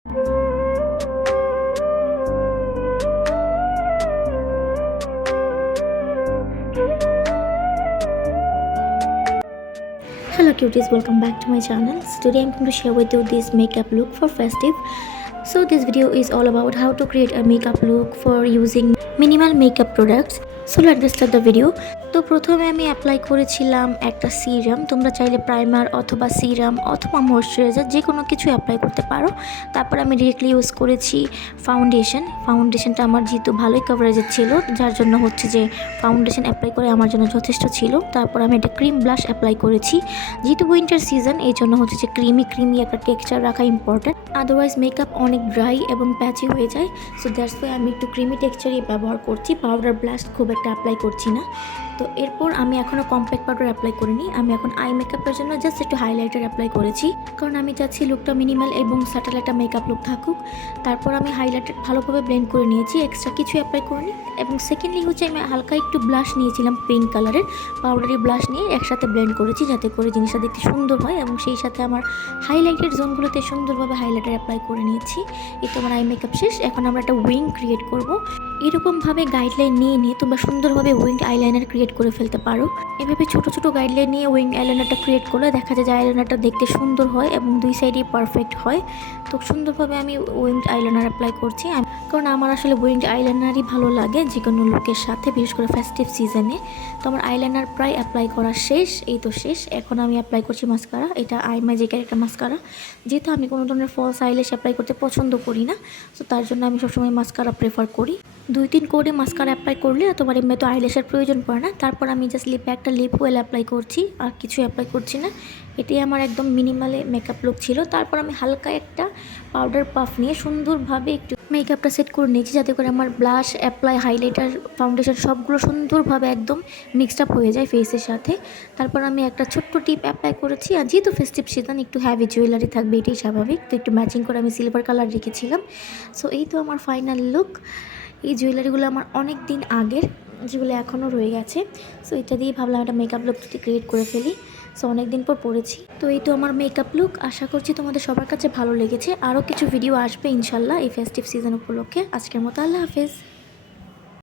Hello cuties, welcome back to my channel. So today I'm going to share with you this makeup look for festive. So this video is all about how to create a makeup look for using minimal makeup products. So let's start the video. তো প্রথমে আমি apply করেছিলাম একটা serum. তোমরা চাইলে primer অথবা serum অথবা moisturiser যে কোনো কিছু অ্যাপ্লাই করতে পারো। তারপর আমি ডিরেক্টলি ইউজ করেছি ফাউন্ডেশনটা আমার যেহেতু ভালোই কভারেজের ছিল, যার জন্য হচ্ছে যে ফাউন্ডেশন অ্যাপ্লাই করে আমার জন্য যথেষ্ট ছিল। তারপর আমি একটা ক্রিম ব্লাশ অ্যাপ্লাই করেছি, যেহেতু উইন্টার সিজন এই জন্য হচ্ছে যে ক্রিমি একটা টেক্সচার রাখা ইম্পর্ট্যান্ট, আদারওয়াইজ মেকআপ অনেক ড্রাই এবং প্যাচি হয়ে যায়। সো দ্যাটস ওয়াই আমি একটু ক্রিমি টেক্সচারই ব্যবহার করছি, পাউডার ব্লাশ খুব একটা অ্যাপ্লাই করছি না। তো এরপর আমি এখনও কম্প্যাক্ট পাউডার অ্যাপ্লাই করিনি, আমি এখন আই মেকআপের জন্য জাস্ট একটু হাইলাইটার অ্যাপ্লাই করেছি, কারণ আমি চাচ্ছি লুকটা মিনিমাল এবং স্যাটেল একটা মেকআপ লুক থাকুক। তারপর আমি হাইলাইটার ভালোভাবে ব্লেন্ড করে নিয়েছি, এক্সট্রা কিছু অ্যাপ্লাই করিনি। এবং সেকেন্ডলি হচ্ছে আমি হালকা একটু ব্লাশ নিয়েছিলাম, পিঙ্ক কালারের পাউডারি ব্লাশ নিয়ে একসাথে ব্লেন্ড করেছি, যাতে করে জিনিসটা দেখতে সুন্দর হয় এবং সেই সাথে আমার হাইলাইটেড জোনগুলোতে সুন্দরভাবে হাইলাইটার অ্যাপ্লাই করে নিয়েছি। এই তো আমার আই মেকআপ শেষ। এখন আমরা একটা উইং ক্রিয়েট করব। এরকমভাবে গাইডলাইন নিয়ে তোমরা সুন্দরভাবে উইং আইলাইনার ক্রিয়েট করে ফেলতে পারো। এভাবে ছোট ছোট গাইডলাইন নিয়ে উইং আইলাইনারটা ক্রিয়েট করলে দেখা যায় যে আইলাইনারটা দেখতে সুন্দর হয় এবং দুই সাইডেই পারফেক্ট হয়। তো সুন্দরভাবে আমি উইং আইলাইনার অ্যাপ্লাই করছি, কারণ আমার আসলে উইং আইলাইনারই ভালো লাগে যে কোনো লুকের সাথে, বিশেষ করে ফেস্টিভ সিজনে। তো আমার আইলাইনার প্রায় অ্যাপ্লাই করা শেষ, এই তো শেষ। এখন আমি অ্যাপ্লাই করছি মাস্কারা। এটা আই ম্যাজিকের একটা মাস্কারা, যেহেতু আমি কোনো ধরনের ফলস আইল্যাশ অ্যাপ্লাই করতে পছন্দ করি না, তো তার জন্য আমি সবসময় মাস্কারা প্রেফার করি। 2-3 কোডে মাস্কারা অ্যাপ্লাই করলে তোমার এমনি তো আইল্যাশের প্রয়োজন পড়ে না। তারপর আমি জাস্ট লিপে একটা লিপ ওয়েল অ্যাপ্লাই করছি, আর কিছু অ্যাপ্লাই করছি না। এটাই আমার একদম মিনিমালে মেকআপ লুক ছিল। তারপর আমি হালকা একটা পাউডার পাফ নিয়ে সুন্দরভাবে একটু মেকআপটা সেট করে নিয়েছি, যাতে করে আমার ব্লাশ, অ্যাপ্লাই, হাইলাইটার, ফাউন্ডেশন সবগুলো সুন্দরভাবে একদম মিক্সড আপ হয়ে যায় ফেসের সাথে। তারপর আমি একটা ছোট্ট টিপ অ্যাপ্লাই করেছি, আর যেহেতু ফেস্টিভ সিজন একটু হ্যাভি জুয়েলারি থাকবে, এটাই স্বাভাবিক। তো একটু ম্যাচিং করে আমি সিলভার কালার রেখেছিলাম। সো এই তো আমার ফাইনাল লুক। এই জুয়েলারিগুলো আমার অনেক দিন আগের, যেগুলো এখনও রয়ে গেছে। সো এটা দিয়ে ভাবলাম একটা মেকআপ লুক যদি ক্রিয়েট করে ফেলি। সো অনেক দিন পর পরেছি। তো এই তো আমার মেকআপ লুক। আশা করছি তোমাদের সবার কাছে ভালো লেগেছে। আরও কিছু ভিডিও আসবে ইনশাল্লাহ এই ফেস্টিভ সিজন উপলক্ষে। আজকের মতো আল্লাহ হাফেজ।